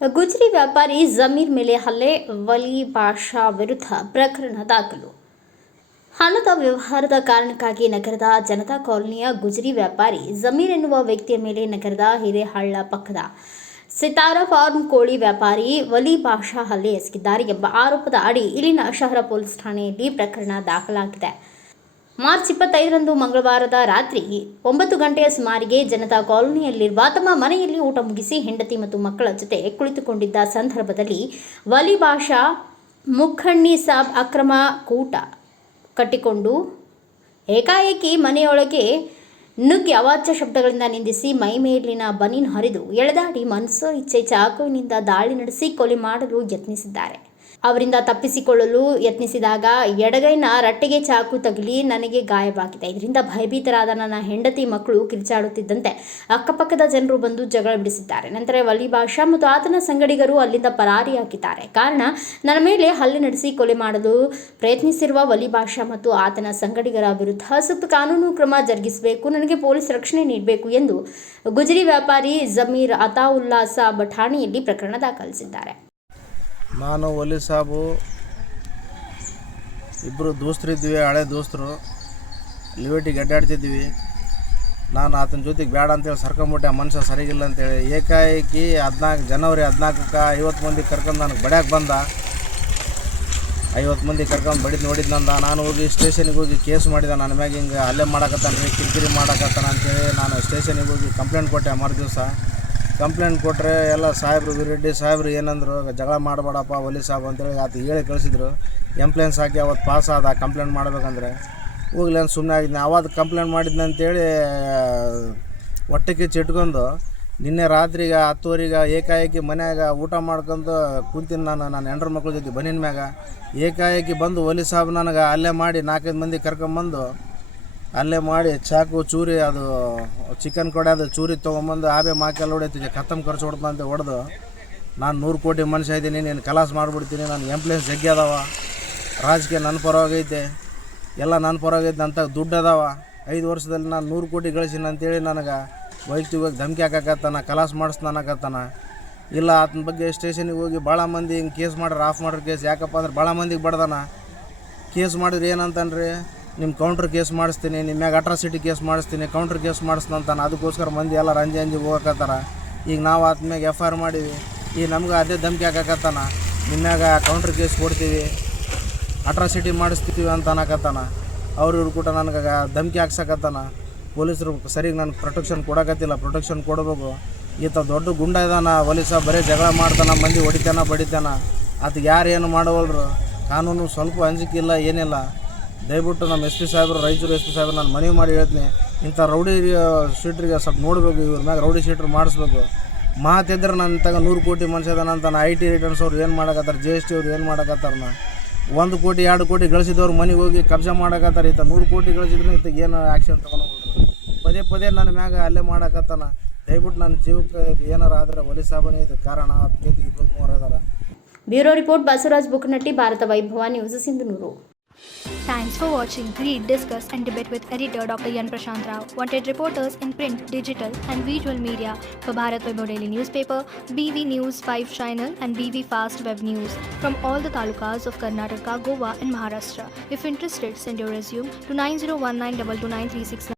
ಗುಜರಿ ವ್ಯಾಪಾರಿ ಜಮೀರ್ ಮೇಲೆ ಹಲ್ಲೆ, ವಲಿ ಬಾಷಾ ವಿರುದ್ಧ ಪ್ರಕರಣ ದಾಖಲು. ಹಣದ ವ್ಯವಹಾರದ ಕಾರಣಕ್ಕಾಗಿ ನಗರದ ಜನತಾ ಕಾಲೋನಿಯ ಗುಜರಿ ವ್ಯಾಪಾರಿ ಜಮೀರ್ ಎನ್ನುವ ವ್ಯಕ್ತಿಯ ಮೇಲೆ ನಗರದ ಹಿರೇಹಳ್ಳ ಪಕ್ಕದ ಸಿತಾರಾ ಫಾರ್ಮ್ ಕೋಳಿ ವ್ಯಾಪಾರಿ ವಲಿ ಬಾಷಾ ಹಲ್ಲೆ ಎಸಗಿದ್ದಾರೆ ಎಂಬ ಆರೋಪದ ಅಡಿ ಇಲ್ಲಿನ ಶಹರ ಪೊಲೀಸ್ ಠಾಣೆಯಲ್ಲಿ ಪ್ರಕರಣ ದಾಖಲಾಗಿದೆ. ಮಾರ್ಚ್ 25ರಂದು ಮಂಗಳವಾರದ ರಾತ್ರಿ 9 ಗಂಟೆಯ ಸುಮಾರಿಗೆ ಜನತಾ ಕಾಲೋನಿಯಲ್ಲಿರುವ ತಮ್ಮ ಮನೆಯಲ್ಲಿ ಊಟ ಮುಗಿಸಿ ಹೆಂಡತಿ ಮತ್ತು ಮಕ್ಕಳ ಜೊತೆ ಕುಳಿತುಕೊಂಡಿದ್ದ ಸಂದರ್ಭದಲ್ಲಿ ವಲಿ ಬಾಷಾ ಮುಖಣ್ಣಿ ಸಾಬ್ ಅಕ್ರಮ ಕೂಟ ಕಟ್ಟಿಕೊಂಡು ಏಕಾಏಕಿ ಮನೆಯೊಳಗೆ ನುಗ್ಗಿ ಅವಾಚ್ಯ ಶಬ್ದಗಳಿಂದ ನಿಂದಿಸಿ ಮೈ ಮೇಲಿನ ಬನೀನ್ ಹರಿದು ಎಳೆದಾಡಿ ಮನಸೋ ಇಚ್ಛೆ ಚಾಕುವಿನಿಂದ ದಾಳಿ ನಡೆಸಿ ಕೊಲೆ ಮಾಡಲು ಯತ್ನಿಸಿದ್ದಾರೆ. ಅವರಿಂದ ತಪ್ಪಿಸಿಕೊಳ್ಳಲು ಯತ್ನಿಸಿದಾಗ ಎಡಗೈನ ರಟ್ಟೆಗೆ ಚಾಕು ತಗುಲಿ ನನಗೆ ಗಾಯವಾಗಿದೆ. ಇದರಿಂದ ಭಯಭೀತರಾದ ನನ್ನ ಹೆಂಡತಿ ಮಕ್ಕಳು ಕಿರಿಚಾಡುತ್ತಿದ್ದಂತೆ ಅಕ್ಕಪಕ್ಕದ ಜನರು ಬಂದು ಜಗಳ ಬಿಡಿಸಿದ್ದಾರೆ. ನಂತರ ವಲಿ ಬಾಷಾ ಮತ್ತು ಆತನ ಸಂಗಡಿಗರು ಅಲ್ಲಿಂದ ಪರಾರಿಯಾಗಿದ್ದಾರೆ. ಕಾರಣ ನನ್ನ ಮೇಲೆ ಹಲ್ಲೆ ನಡೆಸಿ ಕೊಲೆ ಮಾಡಲು ಪ್ರಯತ್ನಿಸಿರುವ ವಲಿ ಬಾಷಾ ಮತ್ತು ಆತನ ಸಂಗಡಿಗರ ವಿರುದ್ಧ ಸೂಕ್ತ ಕಾನೂನು ಕ್ರಮ ಜರುಗಿಸಬೇಕು, ನನಗೆ ಪೊಲೀಸ್ ರಕ್ಷಣೆ ನೀಡಬೇಕು ಎಂದು ಗುಜರಿ ವ್ಯಾಪಾರಿ ಜಮೀರ್ ಅತಾವುಲ್ಲಾ ಸಾಬ್ ಠಾಣೆಯಲ್ಲಿ ಪ್ರಕರಣ ದಾಖಲಿಸಿದ್ದಾರೆ. ನಾನು ವಲಿ ಸಾಬು ಇಬ್ಬರು ದೋಸ್ತರಿದ್ವಿ, ಹಳೆ ದೋಸ್ತರು. ಲಿವೇಟಿಗೆ ಅಡ್ಡಾಡ್ತಿದ್ವಿ. ನಾನು ಆತನ ಜೊತೆಗೆ ಬೇಡ ಅಂತೇಳಿ ಸರ್ಕೊಂಬಿಟ್ಟೆ, ಮನುಷ್ಯ ಸರಿಗಿಲ್ಲ ಅಂತೇಳಿ. ಏಕಾಏಕಿ ಜನವರಿ 14ಕ್ಕೆ 50 ಮಂದಿ ಕರ್ಕೊಂಡು ನನಗೆ ಬಡ್ಯಾಕೆ ಬಂದ. 50 ಮಂದಿ ಕರ್ಕೊಂಡು ಬಡಿದು ನೋಡಿದ್ನಂದ. ನಾನು ಹೋಗಿ ಸ್ಟೇಷನಿಗೆ ಹೋಗಿ ಕೇಸ್ ಮಾಡಿದೆ. ನನ್ನ ಮ್ಯಾಗ ಹಿಂಗೆ ಹಲ್ಲೆ ಮಾಡಕತ್ತಾನೆ, ಕಿರಿಕಿರಿ ಮಾಡಕತ್ತಾನ ಅಂತೇಳಿ ನಾನು ಸ್ಟೇಷನಿಗೆ ಹೋಗಿ ಕಂಪ್ಲೇಂಟ್ ಕೊಟ್ಟೆ. ಮರುದಿವಸ ಕಂಪ್ಲೇಂಟ್ ಕೊಟ್ಟರೆ ಎಲ್ಲ ಸಾಹೇಬ್ರು ವಿರೆಡ್ಡಿ ಸಾಹೇಬ್ರು ಏನಂದರು, ಜಗಳ ಮಾಡಬೇಡಪ್ಪ ವಲಿ ಸಾಬ್ ಅಂತೇಳಿ ಆತ ಹೇಳಿ ಕಳಿಸಿದ್ರು. ಎಂಪ್ಲೇನ್ಸ್ ಹಾಕಿ ಅವತ್ತು ಪಾಸ್ ಆದ ಕಂಪ್ಲೇಂಟ್ ಮಾಡಬೇಕಂದ್ರೆ. ಹೋಗ್ಲಿ ಅಂತ ಸುಮ್ಮನೆ ಆಗಿದ್ದೆ. ಆವತ್ತು ಕಂಪ್ಲೇಂಟ್ ಮಾಡಿದ್ನ ಅಂತೇಳಿ ಹೊಟ್ಟೆ ಕಿಚ್ಚು ಇಟ್ಕೊಂಡು ನಿನ್ನೆ ರಾತ್ರಿಗೆ 10ವರೆಗೆ ಏಕಾಏಕಿ ಮನ್ಯಾಗ ಊಟ ಮಾಡ್ಕೊಂಡು ಕುಂತೀನಿ. ನನ್ನ ಹೆಂಡ್ರ ಮಕ್ಳ ಜೊತೆ ಬನ್ನಿನ ಮ್ಯಾಗ ಏಕಾಏಕಿ ಬಂದು ವಲಿ ಸಾಬ್ ನನಗೆ ಅಲ್ಲೇ ಮಾಡಿ 4-5 ಮಂದಿ ಕರ್ಕೊಂಬಂದು ಅಲ್ಲೇ ಮಾಡಿ ಚಾಕು ಚೂರಿ ಅದು ಚಿಕನ್ ಕೊಡೆ ಅದು ಚೂರಿ ತೊಗೊಂಬಂದು ಆಬೆ ಮಾಕೆಲ್ಲ ಹೊಡಿತೀವಿ ಖತಮ್ ಖರ್ಚು ಹೊಡ್ದಂತೆ ಹೊಡೆದು ನಾನು 100 ಕೋಟಿ ಮನುಷ್ಯ ಇದ್ದೀನಿ, ನೀನು ಕಲಾಸ್ ಮಾಡಿಬಿಡ್ತೀನಿ, ನನಗೆ ಎಂಪ್ಲೇನ್ಸ್ ಜಗ್ಗಿ ಅದಾವ, ರಾಜಕೀಯ ನನ್ನ ಪರವಾಗೈತೆ, ಎಲ್ಲ ನನ್ನ ಪರವಾಗೈತೆ ಅಂತ ದುಡ್ಡು ಅದಾವ. 5 ವರ್ಷದಲ್ಲಿ ನಾನು 100 ಕೋಟಿ ಗಳಿಸಿನ ಅಂತೇಳಿ ನನಗೆ ವೈಯಕ್ತಿಕವಾಗಿ ಧಮಕಿ ಹಾಕಕತ್ತಾನ, ಕಲಾಸ್ ಮಾಡಿಸ್ತಾನ ಅನ್ನಕತ್ತಾನ. ಇಲ್ಲ ಆತನ ಬಗ್ಗೆ ಸ್ಟೇಷನಿಗೆ ಹೋಗಿ ಭಾಳ ಮಂದಿ ಹಿಂಗೆ ಕೇಸ್ ಮಾಡ್ರೆ ಆಫ್ ಮಾಡ್ರೆ ಕೇಸ್. ಯಾಕಪ್ಪ ಅಂದ್ರೆ ಭಾಳ ಮಂದಿಗೆ ಬಡ್ದಾನ. ಕೇಸ್ ಮಾಡಿದ್ರೆ ಏನಂತಾನ್ರಿ, ನಿಮ್ಮ ಕೌಂಟ್ರ್ ಕೇಸ್ ಮಾಡಿಸ್ತೀನಿ, ನಿಮ್ಮ ಮ್ಯಾಗ ಅಟ್ರಾಸಿಟಿ ಕೇಸ್ ಮಾಡಿಸ್ತೀನಿ, ಕೌಂಟ್ರ್ ಕೇಸ್ ಮಾಡಿಸ್ತಾನೆ. ಅದಕ್ಕೋಸ್ಕರ ಮಂದಿ ಎಲ್ಲ ರಂಜಿ ಹೋಗಕತ್ತಾರ. ಈಗ ನಾವು ಆತ ಮ್ಯಾಗ FIR ಮಾಡೀವಿ. ಈಗ ನಮ್ಗೆ ಅದೇ ಧಮಕಿ ಹಾಕಕತ್ತಾನ, ನಿಮ್ಮ ಮ್ಯಾಗ ಕೌಂಟ್ರ್ ಕೇಸ್ ಕೊಡ್ತೀವಿ, ಅಟ್ರಾಸಿಟಿ ಮಾಡಿಸ್ತೀವಿ ಅಂತ ಅನ್ನಕತ್ತಾನ. ಇವ್ರು ಕೂಡ ನನಗೆ ಧಮಕಿ ಹಾಕ್ಸಕತ್ತಾನ. ಪೊಲೀಸರು ಸರಿಗೆ ನನಗೆ ಪ್ರೊಟೆಕ್ಷನ್ ಕೊಡಕತ್ತಿಲ್ಲ, ಪ್ರೊಟೆಕ್ಷನ್ ಕೊಡಬೇಕು. ಈತ ದೊಡ್ಡ ಗುಂಡ ಇದಾನ ವಲಿ ಸಾಬ್, ಬರೀ ಜಗಳ ಮಾಡ್ತಾನ, ಮಂದಿ ಹೊಡಿತಾನ ಬಡಿತಾನ. ಆತ ಯಾರು ಏನು ಮಾಡೋವಲ್ರು, ಕಾನೂನು ಸ್ವಲ್ಪ ಅಂಜಿಕಿಲ್ಲ ಏನಿಲ್ಲ. ದಯವಿಟ್ಟು ನಮ್ಮ SP ಸಾಹೇಬರು, ರಾಯಚೂರು SP ಸಾಹೇಬರು ನಾನು ಮನವಿ ಮಾಡಿ ಹೇಳ್ತೀನಿ, ಇಂಥ ರೌಡಿ ಶೀಟ್ರಿಗೆ ಸ್ವಲ್ಪ ನೋಡಬೇಕು, ಇವ್ರ ಮ್ಯಾಗ ರೌಡಿ ಶೀಟ್ರ್ ಮಾಡಿಸ್ಬೇಕು. ಮಾತಿದ್ರೆ ನನ್ನ ತಗ 100 ಕೋಟಿ ಮನುಷ್ಯ ಅದಾನ ಅಂತ. IT ರಿಟರ್ನ್ಸ್ ಅವ್ರು ಏನು ಮಾಡಕತ್ತಾರೆ, GST ಅವ್ರು ಏನು ಮಾಡಕತ್ತಾರ. 1 ಕೋಟಿ 2 ಕೋಟಿ ಗಳಿಸಿದವ್ರು ಮನೆಗೆ ಹೋಗಿ ಕಬ್ಜಾ ಮಾಡಕತ್ತಾರೆ. ಇಂಥ 100 ಕೋಟಿ ಗಳಿಸಿದ್ರೆ ಇಂಥ ಏನು ಆ್ಯಕ್ಷನ್ ತೊಗೊಂಡು ಪದೇ ನನ್ನ ಮ್ಯಾಗ ಅಲ್ಲೇ ಮಾಡಕತ್ತಾನ. ದಯವಿಟ್ಟು ನನ್ನ ಜೀವಕ್ಕೆ ಏನಾರು ಆದರೆ ವಲಿ ಸಾಬನೇ ಇದು ಕಾರಣ. ಅದ್ರ ಜೊತೆಗೆ 2-3 ಇದಾರ. ಬ್ಯೂರೋ ರಿಪೋರ್ಟ್ ಬಸವರಾಜ್ ಬುಕ್ನಟ್ಟಿ, ಭಾರತ ವೈಭವ news, Sindhanur. Thanks for watching. Read, discuss and debate with editor Dr. Yan Prashant Rao. Wanted reporters in print, digital and visual media for Bharat Vaibhav Daily Newspaper, BV News 5 Channel and BV Fast Web News from all the talukas of Karnataka, Goa and Maharashtra. If interested, send your resume to 9019229369.